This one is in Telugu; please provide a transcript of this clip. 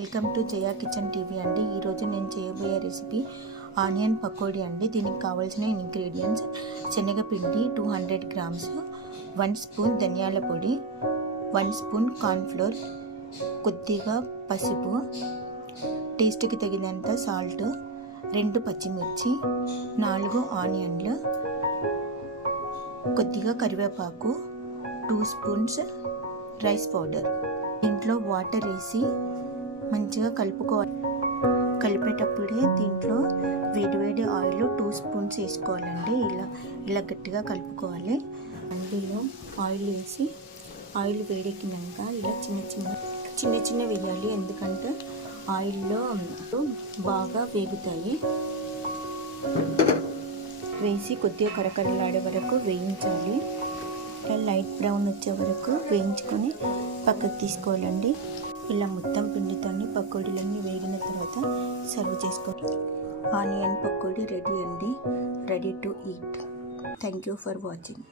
Welcome to Jaya kitchen TV అండి. ఈరోజు నేను చేయబోయే రెసిపీ ఆనియన్ పకోడీ అండి. దీనికి కావాల్సిన ఇంగ్రీడియంట్స్: శనగపిండి 200 గ్రామ్స్, 1 స్పూన్ ధనియాల పొడి, 1 స్పూన్ కార్న్ఫ్లోర్, కొద్దిగా పసుపు, టేస్ట్కి తగినంత సాల్ట్, 2 పచ్చిమిర్చి, 4 ఆనియన్లు, కొద్దిగా కరివేపాకు, 2 స్పూన్స్ రైస్ పౌడర్. దీంట్లో వాటర్ వేసి మంచిగా కలుపుకోవాలి. కలిపేటప్పుడే దీంట్లో వేడివేడి ఆయిల్ 2 స్పూన్స్ వేసుకోవాలండి. ఇలా గట్టిగా కలుపుకోవాలి. అందులో ఆయిల్ వేసి ఆయిల్ వేడెక్కినాక ఇలా చిన్న చిన్న వేయాలి, ఎందుకంటే ఆయిల్లో బాగా వేగుతాయి. వేసి కొద్దిగా కరకరలాడే వరకు వేయించాలి. ఇలా లైట్ బ్రౌన్ వచ్చే వరకు వేయించుకొని పక్కకు తీసుకోవాలండి. ఇలా మొత్తం పిండితోని పకోడీలన్నీ వేగిన తర్వాత సర్వ్ చేసుకోవాలి. ఆనియన్ పకోడీ రెడీ అండి. Ready to eat. Thank you for watching.